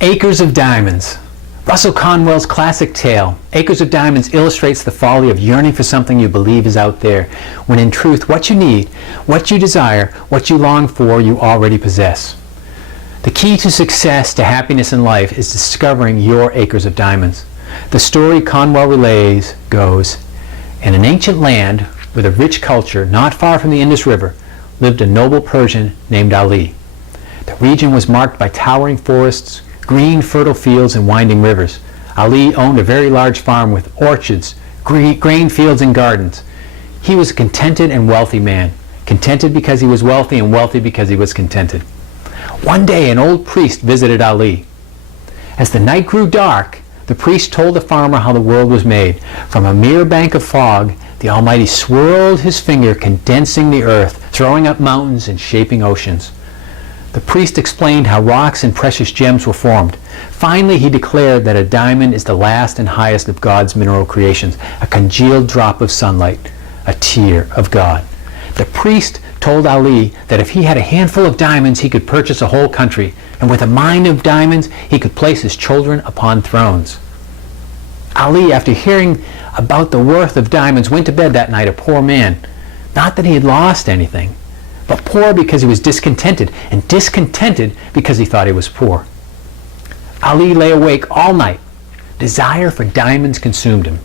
Acres of Diamonds. Russell Conwell's classic tale, Acres of Diamonds, illustrates the folly of yearning for something you believe is out there, when in truth what you need, what you desire, what you long for, you already possess. The key to success, to happiness in life, is discovering your acres of diamonds. The story Conwell relays goes, in an ancient land with a rich culture not far from the Indus River lived a noble Persian named Ali. The region was marked by towering forests, green fertile fields, and winding rivers. Ali owned a very large farm with orchards, grain fields, and gardens. He was a contented and wealthy man, contented because he was wealthy and wealthy because he was contented. One day an old priest visited Ali. As the night grew dark, the priest told the farmer how the world was made. From a mere bank of fog, the Almighty swirled his finger, condensing the earth, throwing up mountains and shaping oceans. The priest explained how rocks and precious gems were formed. Finally, he declared that a diamond is the last and highest of God's mineral creations, a congealed drop of sunlight, a tear of God. The priest told Ali that if he had a handful of diamonds, he could purchase a whole country, and with a mine of diamonds, he could place his children upon thrones. Ali, after hearing about the worth of diamonds, went to bed that night a poor man. Not that he had lost anything, but poor because he was discontented, and discontented because he thought he was poor. Ali lay awake all night. Desire for diamonds consumed him.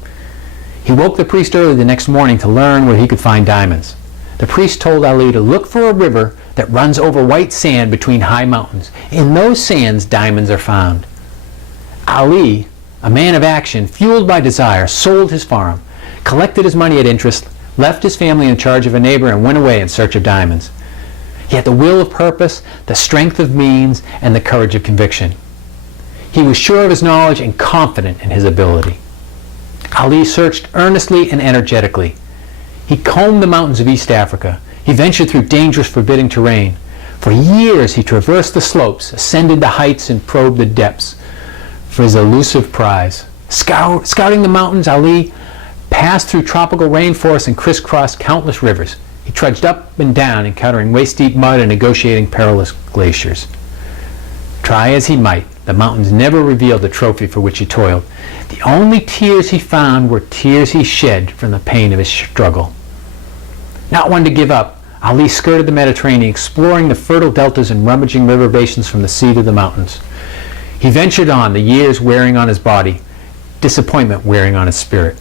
He woke the priest early the next morning to learn where he could find diamonds. The priest told Ali to look for a river that runs over white sand between high mountains. In those sands, diamonds are found. Ali, a man of action, fueled by desire, sold his farm, collected his money at interest, left his family in charge of a neighbor, and went away in search of diamonds. He had the will of purpose, the strength of means, and the courage of conviction. He was sure of his knowledge and confident in his ability. Ali searched earnestly and energetically. He combed the mountains of East Africa. He ventured through dangerous, forbidding terrain. For years he traversed the slopes, ascended the heights, and probed the depths for his elusive prize. Scouting the mountains, Ali passed through tropical rainforests and crisscrossed countless rivers. He trudged up and down, encountering waist-deep mud and negotiating perilous glaciers. Try as he might, the mountains never revealed the trophy for which he toiled. The only tears he found were tears he shed from the pain of his struggle. Not one to give up, Ali skirted the Mediterranean, exploring the fertile deltas and rummaging river basins from the sea to the mountains. He ventured on, the years wearing on his body, disappointment wearing on his spirit.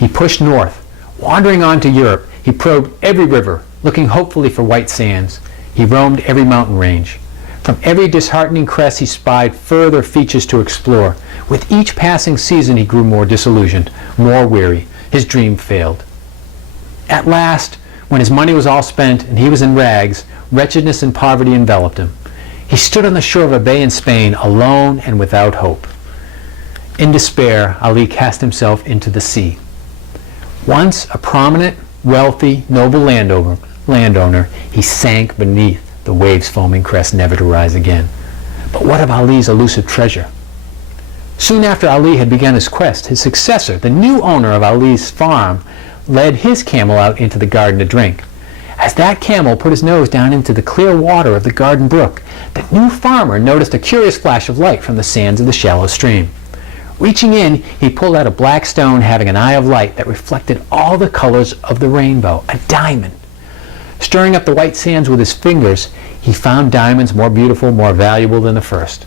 He pushed north, wandering on to Europe. He probed every river, looking hopefully for white sands. He roamed every mountain range. From every disheartening crest he spied further features to explore. With each passing season he grew more disillusioned, more weary. His dream failed. At last, when his money was all spent and he was in rags, wretchedness and poverty enveloped him. He stood on the shore of a bay in Spain, alone and without hope. In despair, Ali cast himself into the sea. Once a prominent, wealthy, noble landowner, he sank beneath the waves' foaming crest, never to rise again. But what of Ali's elusive treasure? Soon after Ali had begun his quest, his successor, the new owner of Ali's farm, led his camel out into the garden to drink. As that camel put his nose down into the clear water of the garden brook, the new farmer noticed a curious flash of light from the sands of the shallow stream. Reaching in, he pulled out a black stone having an eye of light that reflected all the colors of the rainbow, a diamond. Stirring up the white sands with his fingers, he found diamonds more beautiful, more valuable than the first.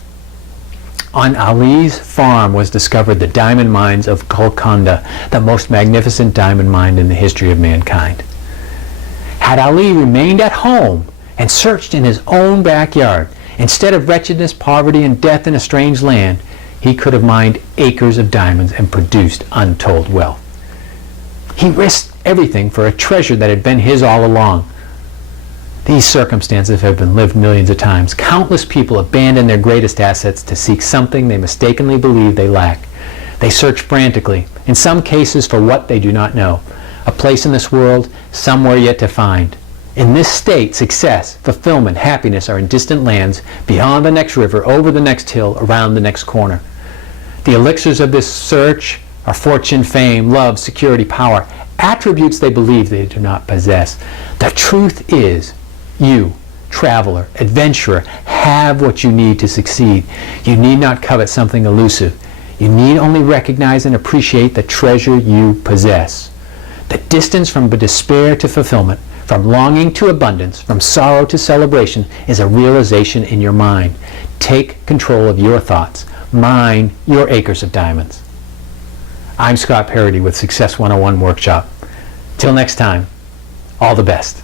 On Ali's farm was discovered the diamond mines of Golconda, the most magnificent diamond mine in the history of mankind. Had Ali remained at home and searched in his own backyard, instead of wretchedness, poverty, and death in a strange land, he could have mined acres of diamonds and produced untold wealth. He risked everything for a treasure that had been his all along. These circumstances have been lived millions of times. Countless people abandon their greatest assets to seek something they mistakenly believe they lack. They search frantically, in some cases for what they do not know, a place in this world somewhere yet to find. In this state, success, fulfillment, happiness are in distant lands, beyond the next river, over the next hill, around the next corner. The elixirs of this search are fortune, fame, love, security, power, attributes they believe they do not possess. The truth is, you traveler, adventurer, have what you need to succeed. You need not covet something elusive. You need only recognize and appreciate the treasure you possess. The distance from despair to fulfillment, from longing to abundance, from sorrow to celebration, is a realization in your mind. Take control of your thoughts. Mine your acres of diamonds. I'm Scott Parody with Success 101 Workshop. Till next time, all the best.